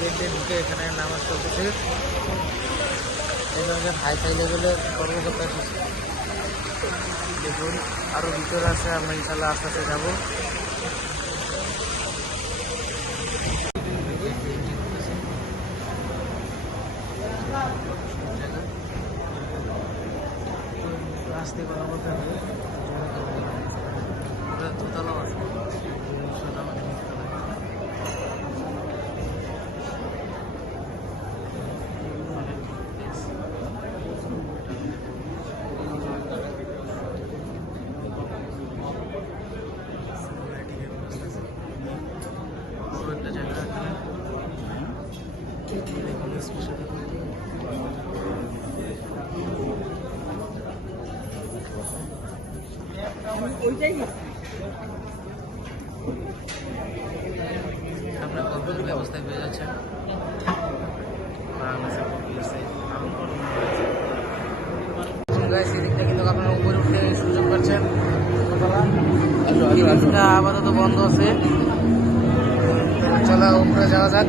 গেটে ঢুকে এখানে নামাজ চলতেছে। হাই ফাই লেভেলের কর্মকর্তা এসেছে। দেখুন আরো ভিতরে আছে, আমরা ইনশাল্লাহ আস্তে আস্তে যাবো। আসতে কথা বলতে হবে, দোতলা আছে। একটা জায়গা আপনার কম্পিউটার ব্যবস্থায় পেয়ে যাচ্ছেন। সেদিকটা কিন্তু আপনারা উপরে উঠতে সুযোগ পাচ্ছেন। আপাতত বন্ধ আছে, চলো উপরে যাওয়া যাক।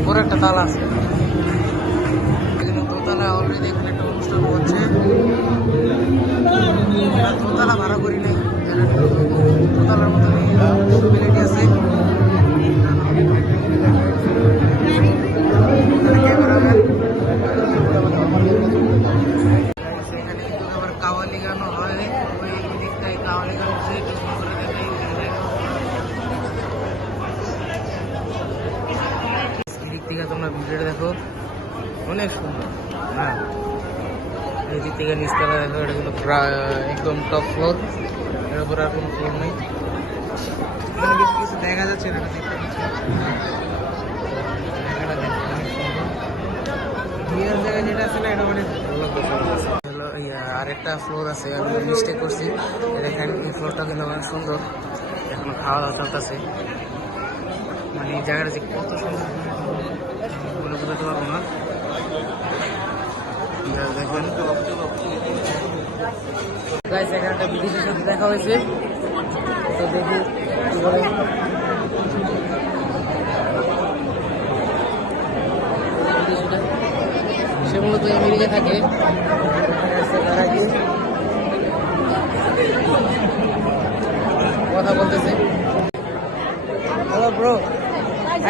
উপরে একটা তালা আছে, দোতলা অলরেডি এখানে একটা অনুষ্ঠান হচ্ছে। দোতলা ভাড়া করি নাই, দোতলার মতো ফ্যাসিলিটি আছে। সেখানে কিন্তু আবার কাওয়ালি গানও হয়, ওই দিকটায় কাওয়ালি গান হচ্ছে। এদিক থেকে তোমরা ভিডিওটা দেখো, অনেক সুন্দর। হ্যাঁ, এই দিক থেকে নিচতলা দেখো, এটা কিন্তু একদম টপ ফ্লোর, এর উপর আর কোনো ফ্লোর নেই। এখানে বেশ কিছু দেখা যাচ্ছে, এটা দেখতে পাচ্ছি। জায়গাটা দেখতে অনেক সুন্দর। বিয়ের জায়গা যেটা আছে না, এটা অনেক ভালো। আরেকটা ফ্লোর আছে, আমি মিস্টেক করছি। দেখেন এই ফ্লোরটা কিন্তু অনেক সুন্দর, এখন খাওয়া দাওয়া চলতেছে। মানে এই জায়গাটা যে কত সুন্দর বলে বোঝাতে পারবো না। দেখবেন এখানে একটা বিদেশের সাথে দেখা হয়েছে, তো দেখি কি বলে। সে মূলত আমেরিকা থাকে, তারা কি কথা বলতেছে। Hello bro,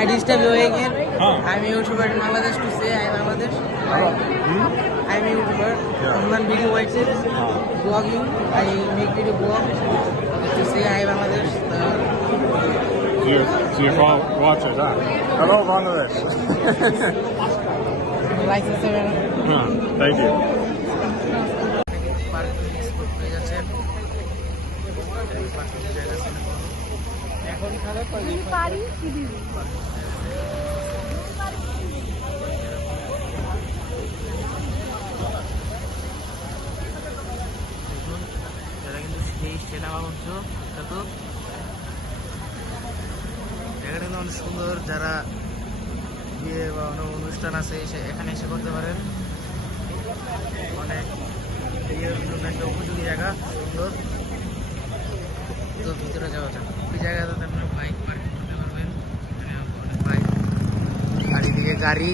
I disturb you again. I'm a YouTuber in Bangladesh to say I'm Bangladesh. I'm a YouTuber. Online video watches, vlogging. I make video blog to say I'm Bangladesh. So you watch it, huh? Hello, Bangladesh. License 7. Thank you. এখন খারাপ পারি কি দিবি? সেই cinema মঞ্চ তো জায়গাটা কিন্তু অনেক সুন্দর। যারা বিয়ে বা অনেক অনুষ্ঠান আছে এখানে এসে করতে পারেন। অনেক বিয়ের জন্য একটা উপযোগী জায়গা, সুন্দর। তো ভিতরে যাওয়া যাক। ওই জায়গাটাতে আপনারা বাইক পার্কিং করতে পারবেন, অনেক বাইক, আর এদিকে গাড়ি।